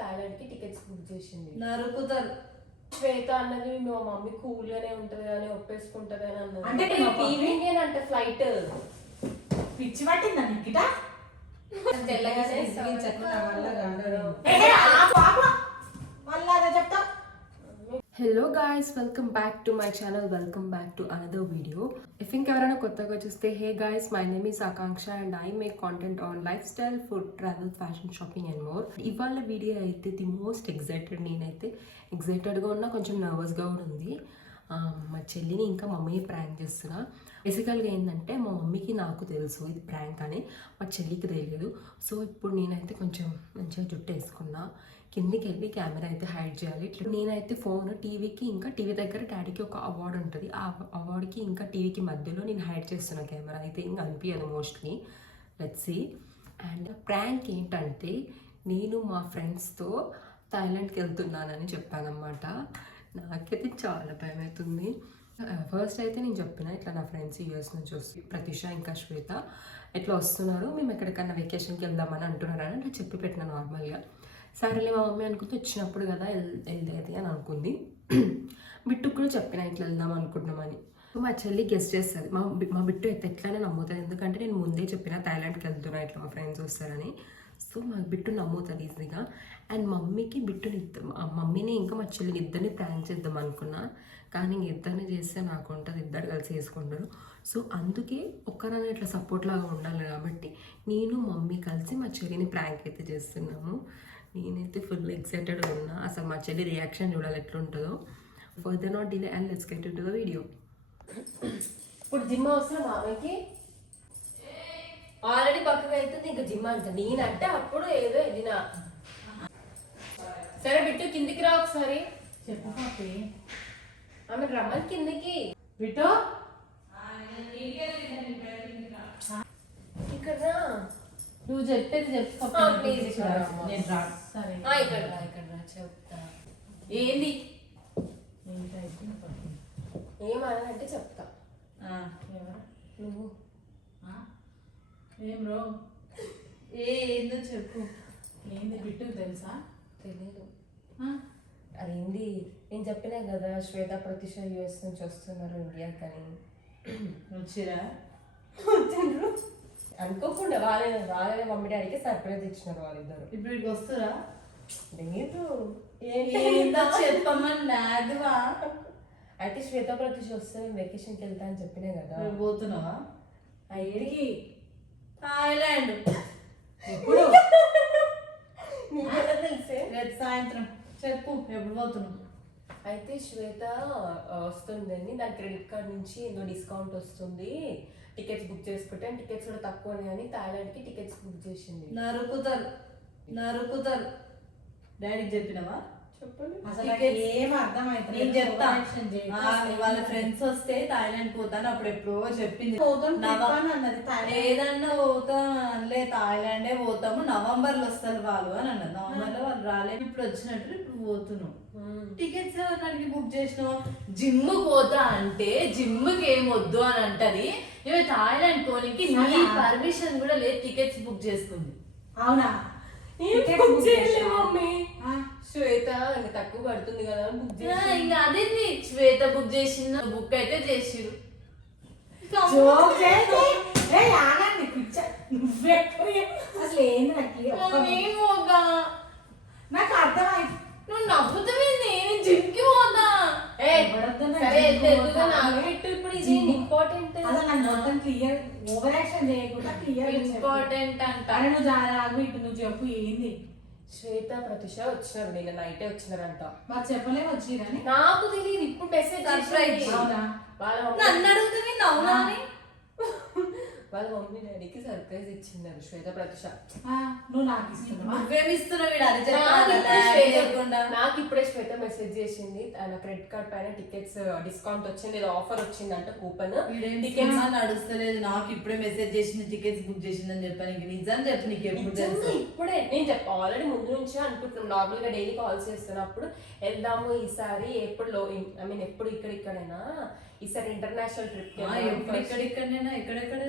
Thailand కి tickets book చేసింది. నరుకుతారు. శ్వేత అన్నది మా మమ్మీ కూల్ గానే ఉంటది అని ఒప్పేసుకుంటది అని అన్నది. అంటే ఈవినింగ్ అంటే ఫ్లైట్ పిచ్చి పట్టిందా నిక్కిట తెల్లగానే మళ్ళీ అదే చెప్తా. Hello guys, welcome back to my channel. Welcome back to another video. If ఇంకెవరైనా కొత్తగా చూస్తే, hey guys, my name is Akanksha and I make content on life style, food, travel, fashion, shopping and more. ఇవాళ video అయితే the most excited. నేనైతే ఎగ్జైటెడ్గా ఉన్నా, కొంచెం నర్వస్గా కూడా ఉంది. మా చెల్లిని ఇంకా మమ్మీ ప్రాంక్ చేస్తున్నా. బేసికల్గా ఏంటంటే మా మమ్మీకి నాకు తెలుసు ఇది ప్రాంక్ అని, మా చెల్లికి తెలియదు. సో ఇప్పుడు నేనైతే కొంచెం మంచిగా జుట్టు వేసుకున్నా, కిందికి వెళ్ళి కెమెరా అయితే హైడ్ చేయాలి. ఇట్లా నేనైతే ఫోన్ టీవీకి, ఇంకా టీవీ దగ్గర డాడీకి ఒక అవార్డు ఉంటుంది, ఆ అవార్డుకి ఇంకా టీవీకి మధ్యలో నేను హైడ్ చేస్తున్నా కెమెరా. అయితే ఇంకా అనిపించదు mostly. Let's see. And prank ఏంటంటే, నేను మా ఫ్రెండ్స్తో థాయిలాండ్కి వెళ్తున్నానని చెప్పానమాట. నాకైతే చాలా భయం అవుతుంది. ఫస్ట్ అయితే నేను చెప్పిన, ఇట్లా నా ఫ్రెండ్స్ యూఎస్ నుంచి వస్తుంది, ప్రతిష ఇంకా శ్వేత ఇట్లా వస్తున్నారు, మేము ఎక్కడికన్నా వెకేషన్కి వెళ్దామని అంటున్నారని అట్లా చెప్పి పెట్టిన నార్మల్గా. సరేలే మా మమ్మీ అనుకుంటే వచ్చినప్పుడు కదా వెళ్దేది అని అనుకుంది. బిట్టుకు కూడా చెప్పిన ఇట్లా వెళ్దాం అనుకుంటున్నామని. మా చెల్లి గెస్ట్ చేస్తుంది, మా బిట్టు అయితే ఎట్లానే నమ్ముతుంది, ఎందుకంటే నేను ముందే చెప్పిన థాయిలాండ్కి వెళ్తున్నా ఇట్లా మా ఫ్రెండ్స్ వస్తారని. సో మా బిట్టు నమ్ముతుంది ఈజీగా. అండ్ మమ్మీకి బిట్టుని మమ్మీని ఇంకా మా చెల్లిని ఇద్దరిని ప్రాంక్ చేద్దాం అనుకున్నా, కానీ ఇద్దరిని చేస్తే నాకు ఉంటుంది, ఇద్దరు కలిసి వేసుకుంటారు. సో అందుకే ఒక్కరన్నా ఇట్లా సపోర్ట్ లాగా ఉండాలి కాబట్టి నేను మమ్మీ కలిసి మా చెల్లిని ప్రాంక్ అయితే చేస్తున్నాము. నేనైతే ఫుల్ ఎక్సైటెడ్గా ఉన్నా. అసలు మా చెల్లి రియాక్షన్ చూడాలి ఎట్లుంటుందో. Further not delay and let's get into the video. ఇప్పుడు జిమ్ అవసరం మామయ్యకి, ఆల్రెడీ పక్కగా అవుతుంది, ఇంకా జిమ్ అంట. నేనంటే అప్పుడు ఏదో వెళ్ళినా. సరే బిట్టు కిందికి రా ఒకసారి. చెప్పు పాపి. ఆమె రమ్మని కిందికి. బిట్టు ఇక్కడ రా. నువ్వు చెప్పేది చెప్పు. ప్లీజ్ నేను రా. సరే ఇక్కడ రా చెప్తా. ఏంది ఏమనంటే చెప్తా. నువ్వు ఏం రో ఏందో చెప్పు. ఏంది బిట్టుకు తెలుసా? తెలీదు. అదేంది నేను చెప్పినా కదా, శ్వేత ప్రతిష యూఎస్ నుంచి వస్తున్నారు ఇండియాకి అని. వచ్చిరా? వచ్చిండ్రు అనుకోకుండా. వాళ్ళ మమ్మీ డాడీకి సర్ప్రైజ్ ఇచ్చినారు వాళ్ళిద్దరు. ఇప్పుడు ఇక్కడికి వస్తురా? లేదు ఏందో చెప్పమని నాదువా. అయితే శ్వేత ప్రతిష వస్తే వెకేషన్కి వెళ్తా అని చెప్పినా కదా. పోతున్నావా? అయ్యేకి థాయిలాండ్. ఎప్పుడు? తెలిసే రేపు సాయంత్రం. చెప్పు ఎప్పుడు పోతున్నావు? అయితే శ్వేత వస్తుందని, దాని క్రెడిట్ కార్డ్ నుంచి ఏదో డిస్కౌంట్ వస్తుంది, టికెట్స్ బుక్ చేసుకుంటే టికెట్స్ కూడా తక్కువనే అని థాయిలాండ్కి టికెట్స్ బుక్ చేసింది. నరుకుతారు. డాడీకి చెప్పినావా? చెప్పండి. ఏం అర్థమైతే నేను చెప్తా. వాళ్ళ ఫ్రెండ్స్ వస్తే థాయిలాండ్ పోతాను అప్పుడు ఎప్పుడో చెప్పింది. ఏదన్నా పోతా అనలే, థాయిలాండే పోతాము, నవంబర్ లో వస్తారు వాళ్ళు అని అన్నారు. నవంబర్ లో వాళ్ళు రాలేదు, ఇప్పుడు వచ్చినట్టు ఇప్పుడు పోతున్నాం. టికెట్స్ ఎవరికి బుక్ చేసినావు? జిమ్ పోతా అంటే జిమ్కి ఏం వద్దు అని అంటది. ఇవి థాయిలాండ్ పోనీకి నీ పర్మిషన్ కూడా లేదు, టికెట్స్ బుక్ చేసుకుంది. అవునా? మమ్మీ శ్వేత ఇంకా తక్కువ పడుతుంది కదా బుక్ చేసి. ఇంకా అదే శ్వేత బుక్ చేసిన బుక్ అయితే చేసిరు. నాకు అర్థమైంది. నువ్వు నవ్వుతుంది, నేను జిమ్కి పోతా. ఇప్పుడు ఇది ఇంపార్టెంట్ ఇంపార్టెంట్ అంట. నువ్వు జాగ్రత్త ఇటు నువ్వు చెప్పు. ఏంది? శ్వేత ప్రతిష వచ్చినారు, నిన్న నైటే వచ్చినారంట. మాకు చెప్పలే వచ్చిరని. నాకు తెలియదు, ఇప్పుడు మెసేజ్ నన్ను అడుగుతుంది నవ్వునా అని. వాళ్ళ మమ్మీ డాడీకి సర్ప్రైజ్ ఇచ్చినారు శ్వేత ప్రతిష. నువ్వు నాకు ఇస్తున్నావు? నాకు ఇప్పుడే శ్వేత మెసేజ్ చేసింది, తన క్రెడిట్ కార్డ్ పైన టికెట్స్ డిస్కౌంట్ వచ్చింది, ఏదో ఆఫర్ వచ్చిందంట, కూపన్. టికెట్స్ నడుస్తలేదు, నాకు ఇప్పుడే మెసేజ్ చేసింది, టికెట్స్ బుక్ చేసిందని చెప్పాను. ఇంక నిజం చెప్పు, నీకు ఎప్పుడు తెలుసు? ఇప్పుడే నేను చెప్పా, ఆల్రెడీ ముందు నుంచి అనుకుంటున్నాం. నార్మల్ గా డైలీ కాల్స్ చేస్తున్నప్పుడు వెళ్దాము ఈసారి, ఎప్పుడు ఎప్పుడు ఇక్కడైనా ఈసారి ఇంటర్నేషనల్ ట్రిప్. ఎక్కడెక్కడైనా ఎక్కడెక్కడ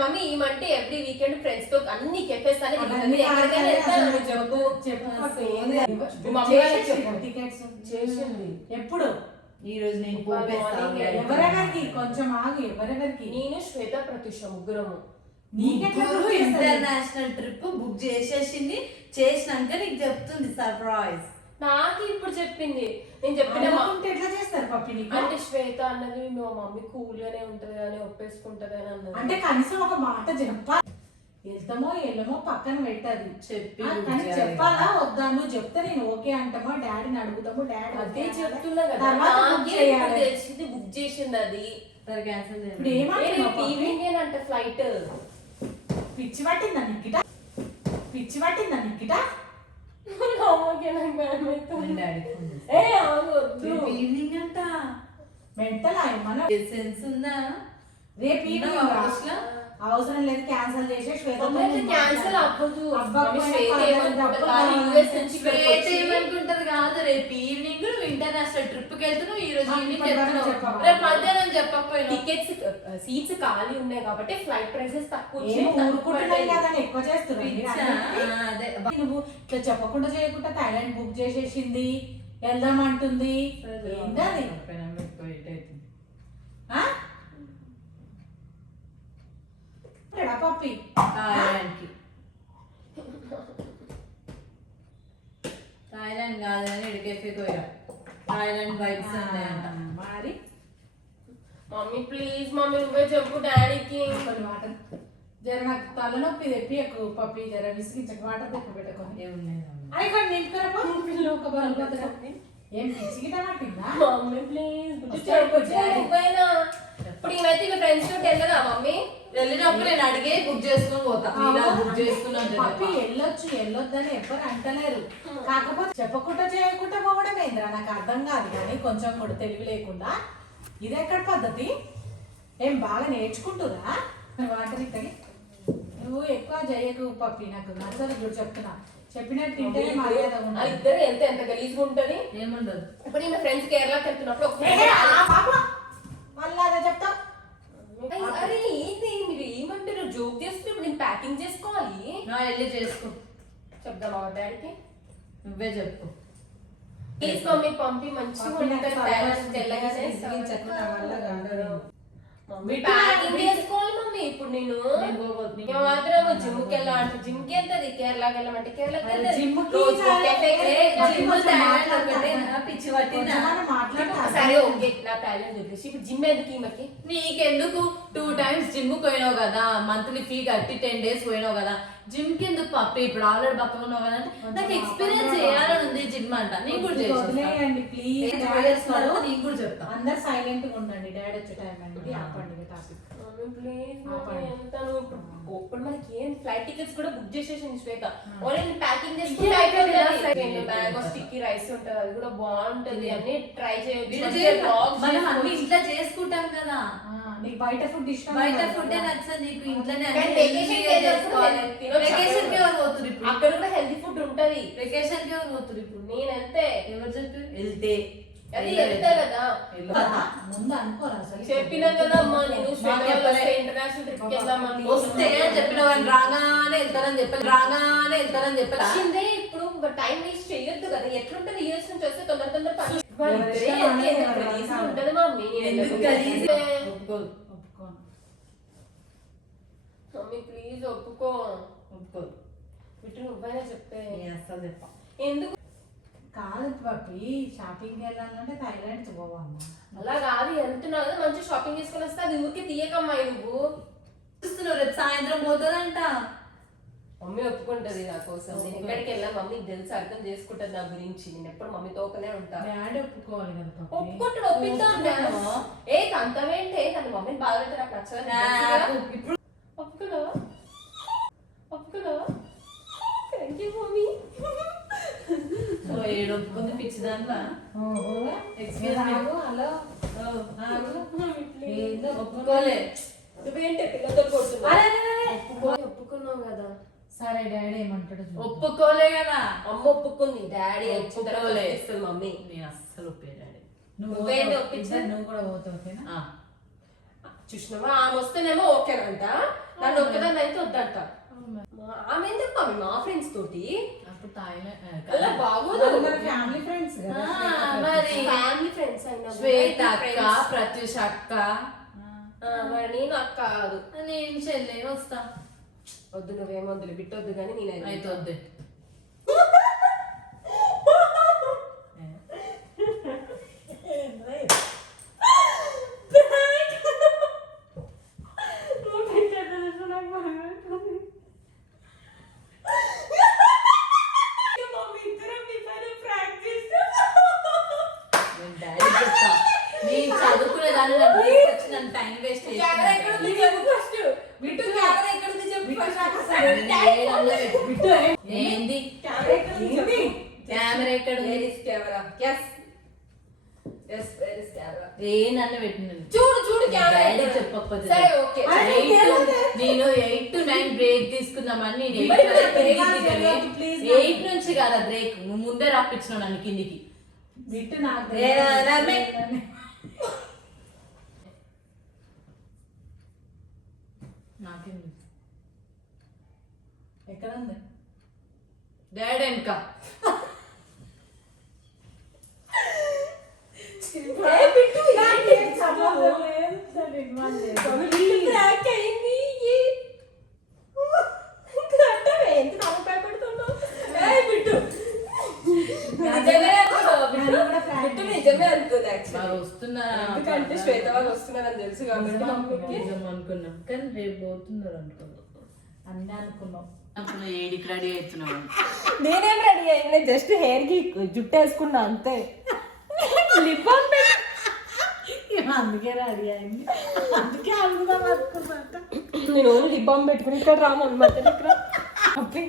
మమ్మీ ఈమంటే ఎవ్రీ వీకెండ్ ఫ్రెండ్స్ తో అన్ని కెఫేస్ అని తిరుగుతుంది. ఎక్కడికైనా వెళ్తాను చెప్పు. మమ్మీ వాళ్ళకి చెప్పు. టికెట్స్ చేసింది ఎప్పుడు ఈ రోజు నేను పోపేస్తాను. ఎవరెవరికి కొంచెం ఆగు, ఎవరెవరికి? నేను శ్వేత ప్రత్యూష ముగ్గురము. ఇంటర్నేషనల్ ట్రిప్ బుక్ చేసినాక నీకు చెప్తుంది సర్ప్రైజ్. నాకు ఇప్పుడు చెప్పింది. నేను చెప్పిన ఎట్లా చేస్తారు పప్పి నీకు? అంటే శ్వేత అన్నది మా మమ్మీ కూల్ గానే ఉంటది అని ఒప్పేసుకుంటది అని అన్నది. అంటే కనీసం ఒక మాట చెప్పాలి. వెళ్తామో వెళ్ళమో పక్కన పెట్టదు చెప్పి కానీ చెప్పాలా వద్దా? నువ్వు చెప్తే నేను ఓకే అంటామో డాడీని అడుగుతాము. డాడీ అదే చెప్తున్నా కదా. తర్వాత book నాకే చేయాలి. ఇప్పుడు తెలిసింది బుక్ చేసింది అది. క్యాన్సిల్ ఇప్పుడు ఏమంటున్నావు? ఈవినింగ్ అంట ఫ్లైట్. పిచ్చి పట్టిందా నిక్కిట? పిచ్చి పట్టిందా నిక్కిట? ఏ ఆగొద్దు. ఈవినింగ్ అంట మెంటల్ ఏమన్నా సెన్స్ ఉందా? రేపు ఈవినింగ్ అవసరం లేదు, క్యాన్సిల్ చేసే శ్వేతతో క్యాన్సిల్ అవ్వదు. ఏమనుకుంటది కాదు. రేపు ఈవినింగ్ నువ్వు ఇంటర్నేషనల్ ట్రిప్ కి వెళ్తున్నావు. ఈ రోజు ఈవినింగ్ చెప్తున్నావు. చెప్పావా? రేపు మధ్యాహ్నం చెప్పకపోయినా టికెట్స్ సీట్స్ ఖాళీ ఉన్నాయి కాబట్టి ఫ్లైట్ ప్రైసెస్ తక్కువ ఏం వచ్చాయి. ఊరుకుంటున్నాయి కదా అని ఎక్కువ చేస్తున్నావు. అదే నువ్వు ఇట్లా చెప్పకుండా చేయకుండా థైలాండ్ బుక్ చేసేసింది, వెళ్దామంటుంది. ఏంటది? పప్పి థాయిలాండ్ కాదని ఎడికెఫే పోయా. థాయిలాండ్ వైబ్స్ ఉన్నాయంట. మరి మమ్మీ ప్లీజ్ మమ్మీ నువ్వే చెప్పు డాడీకి. కొన్ని వాటర్ జర నాకు తలనొప్పి తెప్పి ఎక్కువ పప్పి జర విసిగించక వాటర్ తెప్పి పెట్టుకొని ఏమున్నాయి అవి కొన్ని నింపుకోరపో ఒక బరువు ఏం పిచ్చిగిట పట్టిందా? మమ్మీ ప్లీజ్ నువ్వైనా ఇప్పుడు ఈమెయితే మీ ఫ్రెండ్స్ తోటి వెళ్ళదా మమ్మీ? వెళ్ళినప్పుడు నేను అడిగే బుక్ చేసుకుని పోతా. బుక్ చేసుకున్నాను పప్పి వెళ్ళొద్దని ఎవ్వరు అంటలేరు. కాకపోతే చెప్పకుండా చేయకుండా పోవడం ఏంద్రా నాకు అర్థం కాదు. కానీ కొంచెం కూడా తెలివి లేకుండా ఇది ఎక్కడ పద్ధతి? ఏం బాగా నేర్చుకుంటురా? వాటర్ ఇక్కడి నువ్వు ఎక్కువ చేయకు పప్పి, నాకు నచ్చదు. చూడు చెప్తున్నా, చెప్పినట్టు తింటేనే మర్యాద ఉండాలి. ఇద్దరు వెళ్తే ఎంత గలీజ్గా ఉంటది. ఏముండదు. ఇప్పుడు ఈమె ఫ్రెండ్స్ కేరళకి వెళ్తున్నప్పుడు మళ్ళీ అదే చెప్తా. అరే ఏంటి మీరు ఏమంటారు? జోక్ చేస్తే ఇప్పుడు నేను ప్యాకింగ్ చేసుకోవాలి. నా వెళ్ళి చేసుకో. చెప్దామా డాడీకి? నువ్వే చెప్పు. ప్లీజ్ మమ్మీ పంపి మంచిగా ప్యాకింగ్ చేసుకోవాలి మమ్మీ. ఇప్పుడు నేను మాత్రం జిమ్కి వెళ్ళాలంటే జిమ్కి వెళ్తుంది, కేరళకి వెళ్ళమంటే కేరళకి పిచ్చి పట్టిందా? సరే ఓకే నా టాలెంట్ చూపించి ఇప్పుడు జిమ్ ఎందుకు ఈమెకి? నీకెందుకు 2 times జిమ్ పోయినావు కదా, మంత్లీ ఫీ కట్టి 10 days పోయినావు కదా, జిమ్ కి ఎందుకు పప్పి? ఇప్పుడు ఆల్రెడీ పక్కన ఉన్నావు కదా అంటే నాకు ఎక్స్పీరియన్స్ చేయాలని ఉంది జిమ్ అంట. నీకు కూడా వదిలేయండి ప్లీజ్. నీకు కూడా చెప్తా. అందరు సైలెంట్ గా ఉండండి. డాడీ వచ్చే టైం అండి ఆపండి టాపిక్. ప్లీజ్ ఇప్పుడు మనకి ఏం ఫ్లైట్ టికెట్స్ కూడా బుక్ చేసేసింది శ్వేత. ఓన్లీ ప్యాకింగ్ చేసుకుంటే అయిపోతుంది. మ్యాంగో స్టిక్కీ రైస్ ఉంటది, అది కూడా బాగుంటది. అన్ని ట్రై చేయొచ్చు. మనం అన్ని ఇంట్లో చేసుకుంటాం కదా. నీకు బయట ఫుడ్ ఇష్టం? బయట ఫుడ్ నచ్చదు నీకు, ఇంట్లోనే వెకేషన్ కి ఎవరు పోతురు ఇప్పుడు? అక్కడ కూడా హెల్తీ ఫుడ్ ఉంటది. వెకేషన్ కి ఎవరు పోతురు ఇప్పుడు? నేను వెళ్తే ఎవరు చెప్పి వెళ్తే అది వెళ్తా కదా. ముందు అనుకోరా అసలు? చెప్పినా కదా అమ్మా నేను ఇంటర్నేషనల్ ట్రిప్ కి వెళ్దామని. వస్తే చెప్పిన వాళ్ళు రాగానే వెళ్తారని చెప్పి ఇప్పుడు టైం వేస్ట్ చేయొద్దు కదా. ఎట్లుంటది యూఎస్ నుంచి వస్తే తొందర ఉంటది మమ్మీ. మమ్మీ ప్లీజ్ ఒప్పుకో. ఇటు నువ్వైనా చెప్తే అసలు చెప్పా. ఎందుకు కాదు పప్పి, షాపింగ్ వెళ్ళాలంటే థైలాండ్ పోవమ్మా. అలా కాదు, వెళ్తున్నావు కదా మంచి షాపింగ్ చేసుకొని వస్తే అది ఊరికి తీయకమ్మాయి. నువ్వు చూస్తున్నావు రేపు సాయంత్రం పోతుందంట. మమ్మీ ఒప్పుకుంటది నా కోసం. నేను ఎక్కడికి వెళ్ళా మమ్మీ తెలుసు, అర్థం చేసుకుంటది నా గురించి. నేను ఎప్పుడు మమ్మీతోనే ఉంటా. డాడీ ఒప్పుకోవాలి కదా. ఒప్పుకుంటాడు, ఒప్పిద్దాం. ఏ అంతమేంటే తన మమ్మీని బాధ పెడితే నాకు నచ్చదు. ఇప్పుడు ఒప్పుకున్నావా? Thank you mummy. ఏడొప్పుకుంది పిచ్చి దాంట్లో. ఒప్పుకోలే. నువ్వేంటి పిల్లతో ఒప్పుకున్నావు కదా. సరే డాడీ ఏమంటాడు? ఒప్పుకోలే కదా. అమ్మ ఒప్పుకుంది, డాడీ ఒప్పుకోలే. మమ్మీ నేను అస్సలు ఒప్పే డాడీ. నువ్వు కూడా పోతావు ఓకేనా? చూసినావా ఆమె వస్తేనేమో ఓకేనంట, నన్ను ఒక్కదాన్ని అయితే వద్దంట. ఆమె ఎందుకు మమ్మీ మా ఫ్రెండ్స్ తోటి అప్పుడు థాయిలాండ్ అలా బాగోదు. ఫ్యామిలీ ఫ్రెండ్స్ కదా. మరి ఫ్యామిలీ ఫ్రెండ్స్ అయినా శ్వేత అక్క, ప్రత్యూష అక్క, మరి నేను అక్క కాదు. నేను చెల్లె వస్తా. వద్దు నువ్వేం వద్దులే బిట్టొద్దు కానీ నేనైతే అయితే వద్దే. నేను చదువుకునే దాన్ని నన్ను టైం వేస్ట్ ఏంది కెమెరా ఎక్కడ ఏ నన్ను పెట్టినాను చూడు చూడు డాడీ చెప్పకపోతే సరే ఓకే. నేను 8 to 9 బ్రేక్ తీసుకుందామని నేను మరి 8 break please 8 నుంచి కదా బ్రేక్, నువ్వు ముందే రప్పించినావు నన్ను కిందికి. బిట్టు నాకు నాకేం ఎక్కడ ఉంది డాడీ వెనక బ్రేక్ అయింది. ఎంత భయపడుతున్నావు? నిజమే అనుకోదు యాక్చువల్లీ. వస్తున్నా ఎందుకంటే శ్వేత వాళ్ళు వస్తున్నారని తెలుసు కాబట్టి మమ్మీకి అనుకున్నాం, కానీ రేపు పోతున్నారు అనుకున్నాం. అన్నీ అనుకున్నాం. అప్పుడు 7కి రెడీ అవుతున్నావు. నేనేం రెడీ అయ్యింది, జస్ట్ హెయిర్ కి జుట్టు వేసుకున్నా అంతే. లిప్ బామ్ అందుకే రెడీ అయింది, అందుకే అందుదాం అనుకున్నట్ట. నేను ఓన్లీ లిప్ బామ్ పెట్టుకుని ఇక్కడ రామని మధ్యలో ఇక్కడ ఓకే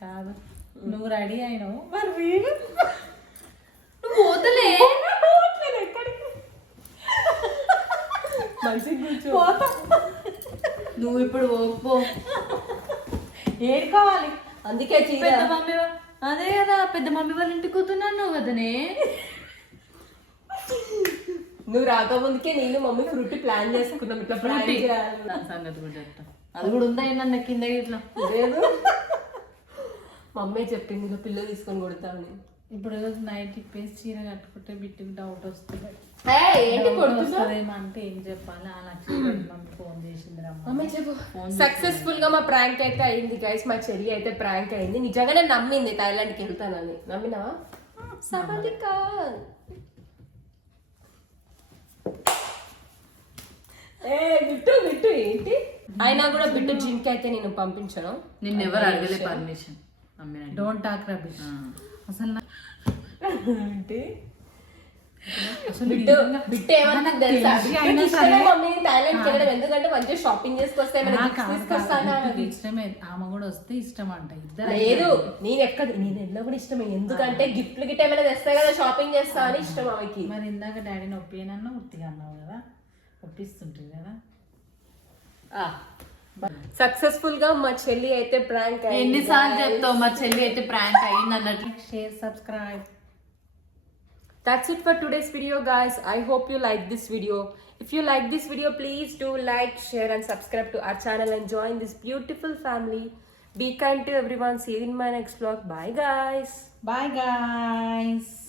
కాదు, నువ్వు రెడీ అయినావు మరి వీడు పోతలే మంచిగా కూర్చో. పోతా. నువ్వు ఇప్పుడు పో. ఏడుకోవాలి. అందుకే పెద్ద మమ్మీ అదే కదా, పెద్ద మమ్మీ వాళ్ళ ఇంటికి పోతున్నాను కదనే. నువ్వు రాకముందుకే నేను మమ్మీ ఫ్రూట్ ప్లాన్ చేసుకున్నాం, ఇట్లా ప్లాన్ చేయాలి. సంగతి కూడా చెప్తా. అది కూడా ఉందా నన్ను కింద ఇట్లా లేదు మమ్మీ చెప్పింది ఇక పిల్లలు తీసుకొని కొడతాను. ఇప్పుడు నైట్ ఇప్పేసి చీర కట్టుకుంటే బిట్టుకు డౌట్ వస్తుంది. ఏంటి కొడుతున్నా అంటే ఏం చెప్పాలి, ఆ లక్ష్మి ఫోన్ చేసింది రమ్మ. మమ్మీ చెప్పు. సక్సెస్ఫుల్ గా మా ప్రాంక్ అయితే అయింది గైస్, మా చెల్లి అయితే ప్రాంక్ అయింది. నిజంగానే నమ్మింది థాయిలాండ్కి వెళ్తానని. నమ్మినావా? సబలిక బిట్టు బిట్టు ఏంటి అయినా కూడా బిట్టు జిమ్ కి అయితే నేను పంపించాను. నిన్ను ఎవరు అడగలే పర్మిషన్. Don't talk rubbish. అసలు ఏంటి బిట్టు బిట్టు ఏమన్నా తెలుసా? బిట్టుకి ఇష్టమే మమ్మీని థాయిలాండ్కి వెళ్ళడం, ఎందుకంటే మంచిగా షాపింగ్ చేసుకొస్తే ఇష్టమే. ఆమె కూడా వస్తే ఇష్టం అంట. ఇద్దరు లేదు నేను ఎన్నో కూడా ఇష్టమే, ఎందుకంటే గిఫ్ట్లు గిట్ట ఏమైనా తెస్తాయి కదా షాపింగ్ చేస్తా అని ఇష్టం ఆమెకి. మరి ఇందాక డాడీని ఒప్పియనన్నా ఉత్తిగా అన్నావు కదా, ఒప్పిస్తుంటుంది కదా. సక్సెస్ఫుల్ గా మా చెల్లి అయితే ప్రాంక్ ఎన్నిసార్లు చెప్తావు మా చెల్లి అయితే ప్రాంక్ అయ్యింది అన్నట్టు. Share, subscribe. That's it for today's video, guys. I hope you like this video. If you like this video, please do like, share and subscribe to our channel and join this beautiful family. Be kind to everyone. See you in my next vlog. Bye guys. Bye guys.